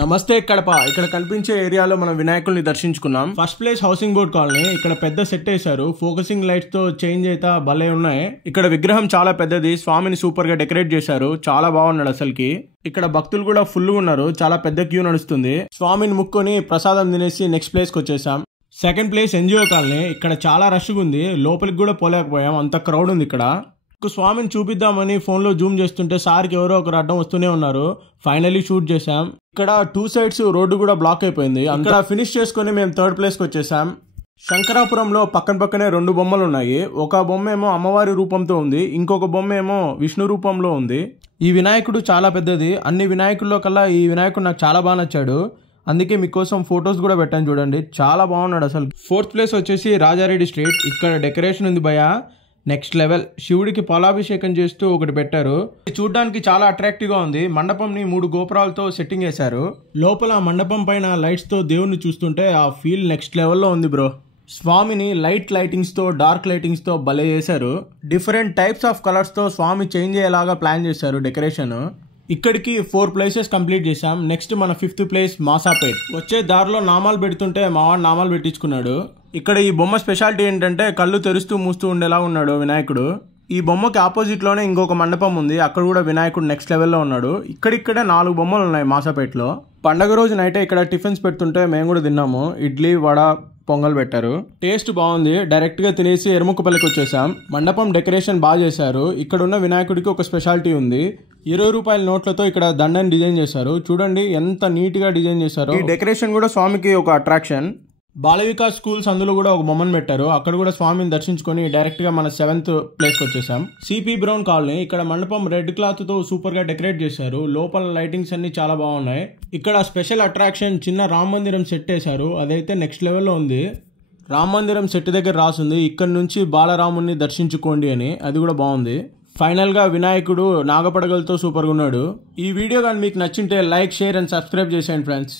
నమస్తే కడప. ఇక్కడ కనిపించే ఏరియాలో మనం వినాయకుల్ని దర్శించుకున్నాం. First place housing board colony. ఇక్కడ పెద్ద సెట్ వేశారు. ఫోకసింగ్ లైట్స్ తో చేంజ్ అయితే భలే ఉన్నాయి. ఇక్కడ విగ్రహం చాలా పెద్దది. స్వామిని సూపర్ గా డెకరేట్ చేశారు. చాలా బాగున్నాడు అసలుకి. ఇక్కడ భక్తులు కూడా ఫుల్ ఉన్నారు. చాలా పెద్ద క్యూ నడుస్తుంది. స్వామిని ముక్కొని ప్రసాదం తినేసి నెక్స్ట్ ప్లేస్ కి వచ్చేసాం. Second place NGO colony. ఇక్కడ చాలా రష్ ఉంది. లోపలికి కూడా పోలేకపోయాం, అంత క్రౌడ్ ఉంది ఇక్కడ. స్వామిని చూపిద్దామని ఫోన్ లో జూమ్ చేస్తుంటే సార్కి ఎవరో ఒకరు అడ్డం వస్తూనే ఉన్నారు. ఫైనల్లీ షూట్ చేశాం. ఇక్కడ 2 సైడ్స్ రోడ్డు కూడా బ్లాక్ అయిపోయింది. అక్కడ ఫినిష్ చేసుకుని మేము థర్డ్ ప్లేస్ కి వచ్చేసాం. శంకరాపురంలో పక్కనే 2 బొమ్మలు ఉన్నాయి. ఒక బొమ్మ ఏమో అమ్మవారి రూపంతో ఉంది, ఇంకొక బొమ్మ ఏమో విష్ణు రూపంలో ఉంది. ఈ వినాయకుడు చాలా పెద్దది. అన్ని వినాయకుల్లో కల్లా ఈ వినాయకుడు నాకు చాలా బాగా నచ్చాడు. అందుకే మీకోసం ఫొటోస్ కూడా పెట్టాను చూడండి, చాలా బాగున్నాడు అసలు. ఫోర్త్ ప్లేస్ వచ్చేసి రాజారెడ్డి స్ట్రీట్. ఇక్కడ డెకరేషన్ ఉంది భయ, నెక్స్ట్ లెవెల్. శివుడికి పాలాభిషేకం చేస్తూ ఒకటి పెట్టారు. చూడడానికి చాలా అట్రాక్టివ్ గా ఉంది. మండపంని 3 గోపురాలతో సెట్టింగ్ చేశారు. లోపల మండపం పైన లైట్స్ తో దేవుణ్ణి చూస్తుంటే ఆ ఫీల్ నెక్స్ట్ లెవెల్లో ఉంది బ్రో. స్వామిని లైటింగ్స్ తో డార్క్ లైటింగ్స్ తో భలే చేశారు. డిఫరెంట్ టైప్స్ ఆఫ్ కలర్స్ తో స్వామి చేంజ్ అయ్యేలాగా ప్లాన్ చేశారు డెకరేషన్. ఇక్కడికి 4 ప్లేసెస్ కంప్లీట్ చేశాం. నెక్స్ట్ మన 5th ప్లేస్ మాసాపేట్. వచ్చే దారిలో నామాలు పెడుతుంటే మావాడు నామాలు పెట్టించుకున్నాడు. ఇక్కడ ఈ బొమ్మ స్పెషాలిటీ ఏంటంటే కళ్ళు తెరుస్తూ మూస్తూ ఉండేలా ఉన్నాడు వినాయకుడు. ఈ బొమ్మకి ఆపోజిట్ లోనే ఇంకొక మండపం ఉంది. అక్కడ కూడా వినాయకుడు నెక్స్ట్ లెవెల్లో ఉన్నాడు. ఇక్కడిక్కడే 4 బొమ్మలు ఉన్నాయి మాసాపేట్లో. పండగ రోజు నైటే ఇక్కడ టిఫిన్స్ పెడుతుంటే మేము కూడా తిన్నాము. ఇడ్లీ, వడ, పొంగల్ పెట్టారు. టేస్ట్ బాగుంది. డైరెక్ట్ గా తినేసి ఎరుముకపల్లికి వచ్చేసాం. మండపం డెకరేషన్ బాగా చేశారు. ఇక్కడ ఉన్న వినాయకుడికి ఒక స్పెషాలిటీ ఉంది. 20 రూపాయల నోట్లతో ఇక్కడ దండని డిజైన్ చేశారు. చూడండి ఎంత నీట్ గా డిజైన్ చేశారు. ఈ డెకరేషన్ కూడా స్వామికి ఒక అట్రాక్షన్. బాలవికాస్ స్కూల్స్ అందులో కూడా ఒక బొమ్మను పెట్టారు. అక్కడ కూడా స్వామిని దర్శించుకొని డైరెక్ట్ గా మన 7th ప్లేస్ కి వచ్చేసాం. CP brown colony. ఇక్కడ మండపం రెడ్ క్లాత్ తో సూపర్ గా డెకరేట్ చేశారు. లోపల లైటింగ్స్ అన్ని చాలా బాగున్నాయి. ఇక్కడ స్పెషల్ అట్రాక్షన్ చిన్న రామ మందిరం సెట్ వేశారు. అదైతే నెక్స్ట్ లెవెల్లో ఉంది. రామ మందిరం సెట్ దగ్గర రాసింది ఇక్కడ నుంచి బాలరాముని దర్శించుకోండి అని. అది కూడా బాగుంది. ఫైనల్ గా వినాయకుడు నాగపడగలతో సూపర్ గా ఉన్నాడు. ఈ వీడియో కానీ మీకు నచ్చింటే లైక్, షేర్ అండ్ సబ్స్క్రైబ్ చేసేయండి ఫ్రెండ్స్.